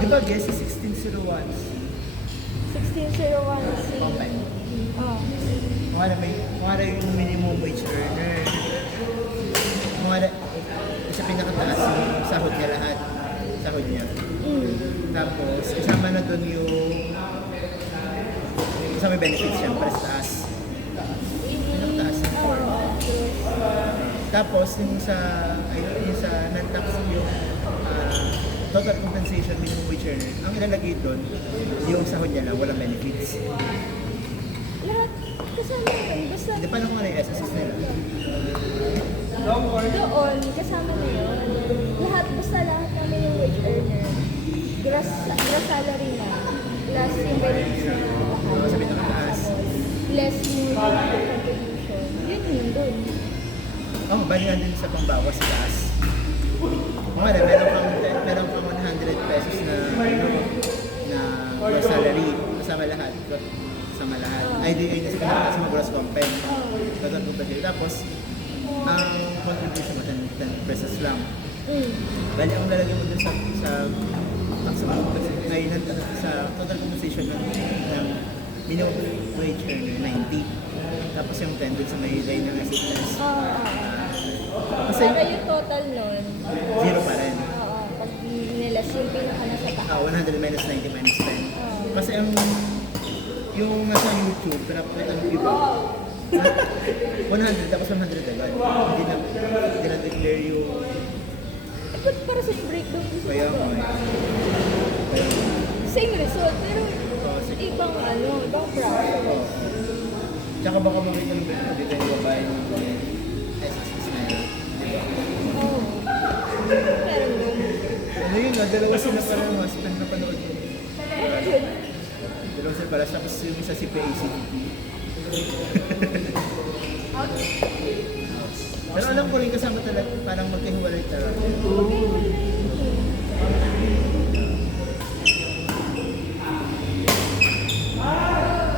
Di ba guess is 1601? 1601 si... Pampay. Oh. Mga yung minimum wage earner. Mga sa pinakataas yung sahod niya lahat. Sahod niya. Tapos, kasama na doon yung may benefits siya, para sa taas. Pinakataas. Tapos, yung sa non-tax yung total compensation minimum wage earner, ang ilalagay doon, yung sahod niya lang, walang benefits. Lahat kasama yun. Basta Hindi pa kung ano yung SSS nila. doon, kasama na yun. Lahat, basta lahat namin yung wage earner. Gross salary na. Plus yung benefits na Mga sa pinakataas. less yung contribution. Yun doon. Bali din sa pangbawas sa taas. Meron kang 100 pesos na gross salary kasama lahat. Kasama lahat. Ay, di yun sa pinakataas mo gross compen. Tapos, ang contribution mo 10 pesos lang. Bali, ang lalagyan mo dun sa total compensation ng minimum wage earner, 90. Tapos yung 10 dun sa may line ng assistance. Kasi Para yung total nun, zero pa rin. pag nilas yung pinaka nasa taas. 100 minus 90 minus 10. Kasi yung nasa YouTube, pinapakita ng iba, 100 tapos 100 agad. Hindi na declare yung... Ba't para sa breakdown ko Kaya mo same result, pero ibang ibang process. Tsaka baka makita ng benefit dito yung babae ng SSS na yun. Oo. Meron doon. Ano yun, dalawa sila pala ng husband na panood yun. Yun. Dalawa sila pala, tapos yung isa si PACDP. Pero alam ko rin kasama talaga, parang magkahiwalay talaga.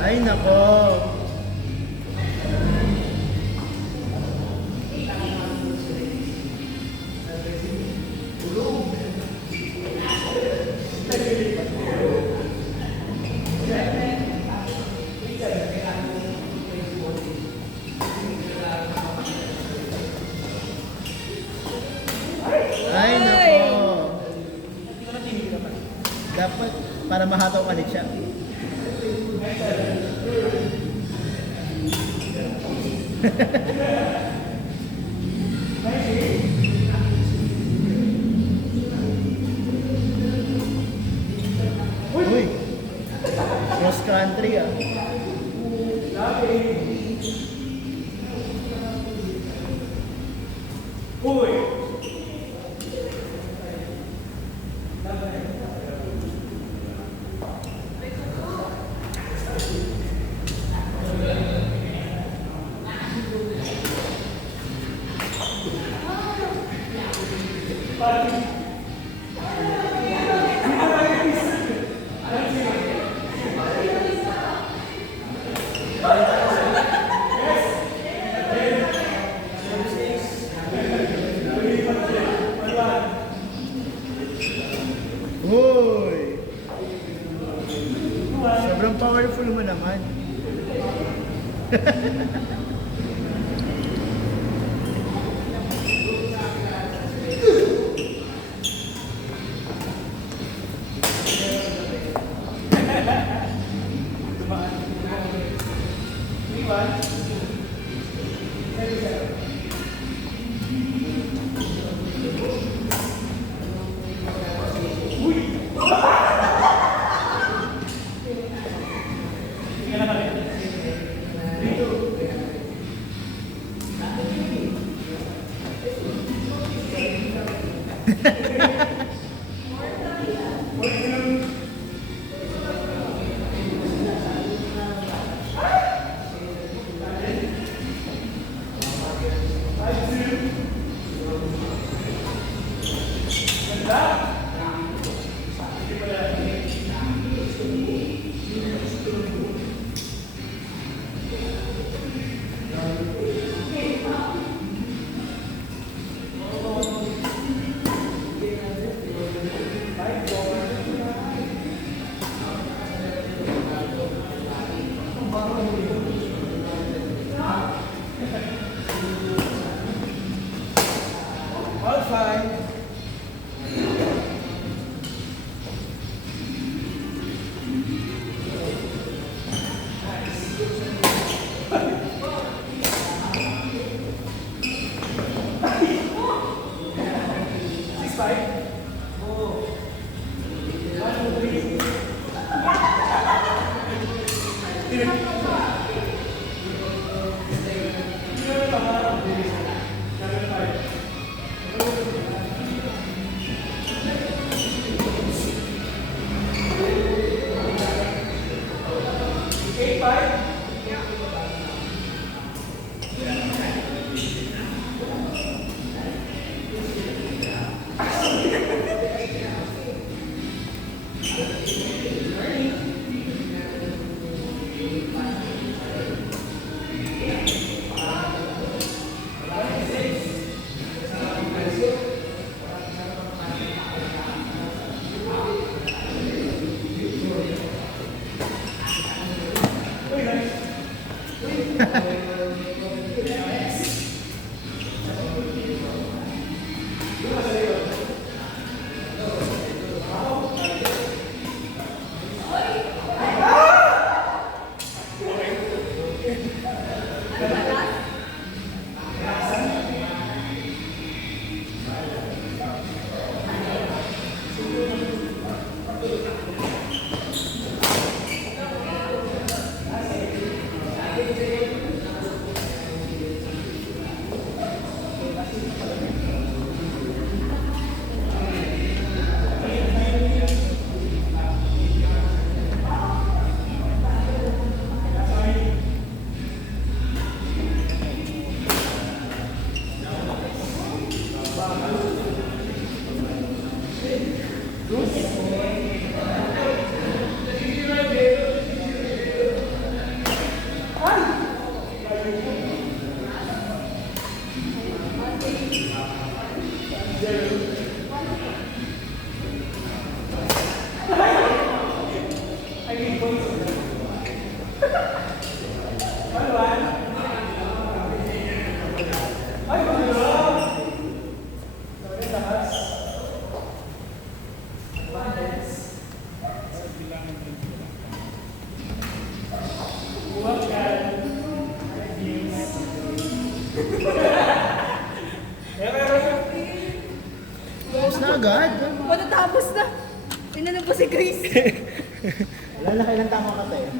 Ay nako! Ay nako! Dapat para mahataw ka siya. Uy! Cross country ah. Uy! Sobrang powerful mo naman. Tapos na agad. Matatapos na. Tinanong ko si Grace. Wala na kailan tama ka tayo.